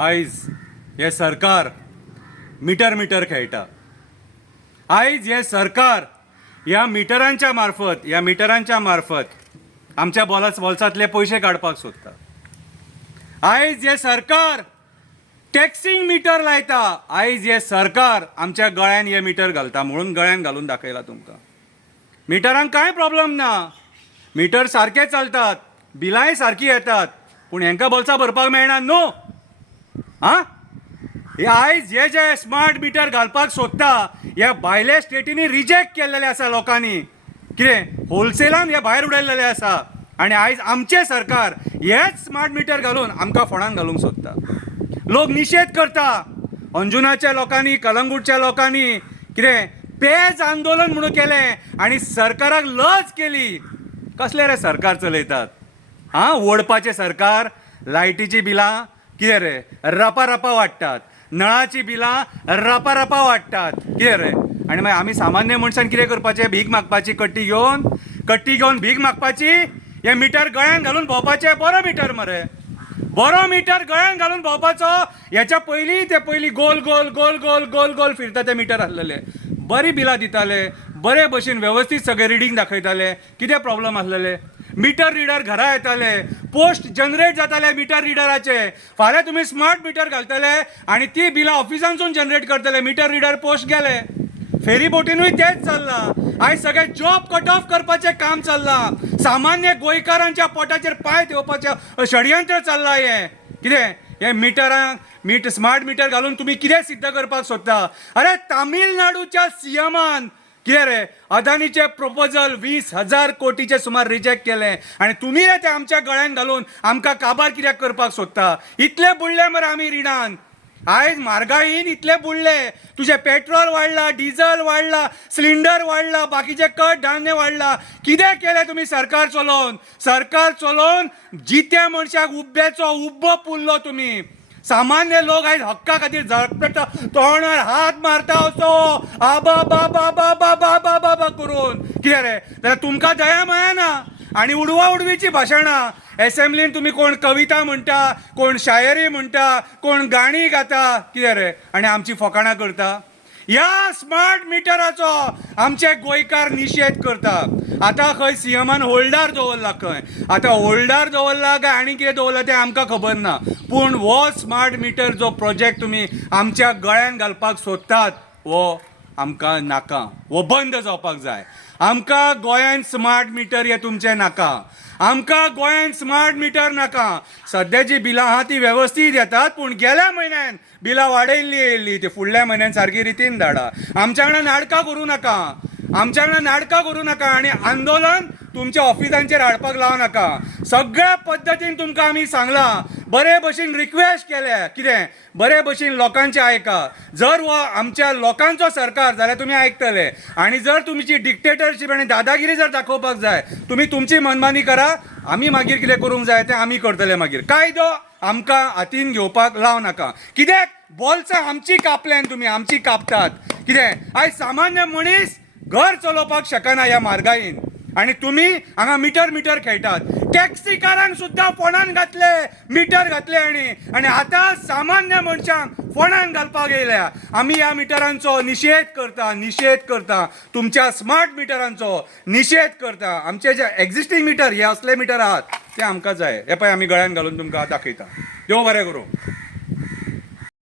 आयज हे सरकार मीटर खेळटा। आयज हे सरकार ह्या मिटरांच्या मार्फत आमच्या बोल्सांतले पयशे काडपाक सोदता। आयज हे सरकार टॅक्सींग मीटर लायता। आयज हे सरकार आमच्या गळ्यान हे मीटर घालता, म्हणून गळ्यान घालून दाखयला तुमकां। मिटरांक कांय प्रॉब्लेम ना, मिटर सारके चलतात, बिलांय सारकी येतात, पूण हेंकां बोल्सां भरपाक मेळना न्हू। हे आयज जे स्मार्ट मिटर घालपाक सोदता ह्या भायल्या स्टेटींनी रिजेक्ट केल्लेले आसा लोकांनी। कितें होलसेलान हे भायर उडयल्लेले आसा आनी आयज आमचे सरकार हेच स्मार्ट मिटर घालून आमकां फोंडान घालूंक सोदता। लोक निशेध करता, अंजुनाच्या लोकांनी, कलंगूटच्या लोकांनी कितें पेज आंदोलन म्हणून केलें आनी सरकाराक लज केली। कसले रे सरकार चलयतात? ओडपाचे सरकार, लायटीची बिलां कितें रे रपा वाडटात, नळाची बिलां रपा वाडटात, कितें रे? आनी मागीर आमी सामान्य मनशान कितें करपाचें? भीक मागपाची, कट्टी घेवन भीक मागपाची? हे मिटर गळ्यान घालून भोंवपाचें? बरो मिटर मरे, बरो मिटर गळ्यान घालून भोंवपाचो। हेच्या पयलीं गोल गोल गोल गोल गोल गोल फिरता ते मिटर आसलेले, बरी बिलां दिताले, बरे भशेन वेवस्थीत सगळे रिडींग दाखयताले। कितें प्रॉब्लेम आसलेले? मिटर रिडर घरा येताले, पोस्ट जनरेट जाताले मिटर रिडराचे। फाल्यां तुमी स्मार्ट मिटर घालतले आनी ती बिलां ऑफिसांसून जनरेट करतले, मिटर रिडर पोस्ट गेले। फेरी बोटीनूय तेच चल्लां। आयज सगळे जॉब कट ऑफ करपाचें काम चल्लां। सामान्य गोंयकारांच्या पोटाचेर पांय ठेवपाचें षडयंत्र चल्लां। हे कितें? हे स्मार्ट मिटर घालून तुमी कितें सिद्ध करपाक सोदता? अरे तामिळनाडूच्या सीएमान कितें रे अदानीचे प्रपोजल 20,000 कोटीचे सुमार रिजेक्ट केले आनी तुमी रे ते आमच्या गळ्यान घालून आमकां काबार कित्याक करपाक सोदता? इतले बुडले मरे आमी रिणान। आयज म्हारगायेन इतले बुडले, तुझे पेट्रोल वाडला, डिझल वाडला, सिलिंडर वाडला, बाकीचे धान्य वाडला। कितें केलें तुमी सरकार चलोवन जित्या मनशाक उब्बो पुरलो तुमी। सामान्य लोक आयज हक्का खातीर झळपटा, तोंडार हात मारता असो आबा बाबा बाबा बाबा बाबा करून। कितें रे? जाल्यार तुमकां दया मेळना आनी उडवाउडवीची भाशणां। एसेंब्लीन तुमी कोण कविता म्हणटा, कोण शायरी म्हणटा, कोण गाणी गाता, कितें रे? आनी आमची फकाणां करता। ह्या स्मार्ट मिटराचो आमचे गोंयकार निशेध करता। आतां खंय सीएमान होल्डार दवरला, खंय आतां होल्डार दवरला काय आनी कितें दवरला तें आमकां खबर ना, पूण हो स्मार्ट मिटर जो प्रोजेक्ट तुमी आमच्या गळ्यान घालपाक सोदतात हो आमकां नाका, हो बंद जावपाक जाय। आमकां गोंयान स्मार्ट मिटर हे तुमचे नाका, आमकां गोंयान स्मार्ट मिटर नाका। सद्याची बिलां आहा ती वेवस्थीत येतात, पूण गेल्या म्हयन्यान बिलां वाडयल्ली येयल्ली, ती फुडल्या म्हयन्यान सारकी रितीन धाडा। आमच्या वांगडा नाटकां करूं नाका आनी आंदोलन तुमच्या ऑफिसांचेर हाडपाक लावं नाका। सगळ्या पद्दतीन तुमकां आमी सांगलां, बरे भशेन रिक्वेस्ट केल्या, कितें बरे भशेन लोकांचें आयका। जर हो आमच्या लोकांचो सरकार जाल्यार तुमी आयकतले, आनी जर तुमची डिक्टेटरशीप आनी दादागिरी जर दाखोवपाक जाय तुमी तुमची मनमानी करा, आमी मागीर कितें करूंक जाय तें आमी करतले। मागीर कायदो आमकां हातीन घेवपाक लाव नाका। कित्याक? बोल्सां आमची कापल्यान तुमी आमची कापतात। कितें? आयज सामान्य मनीस घर चलोवपाक शकना ह्या म्हारगायेन आनी तुमी हांगा मिटर खेळटात। टॅक्सीकारांक सुद्दां फोंडान घातले, मिटर घातले आनी आतां सामान्य मनशांक फोंडान घालपाक येयल्या। आमी ह्या मिटरांचो निशेध करता, तुमच्या स्मार्ट मिटरांचो निशेध करता। आमचे जे एक्झिस्टींग मिटर हे असले मिटर आहात ते आमकां जाय। हे पळय आमी गळ्यान घालून तुमकां दाखयता। देव बरें करूं।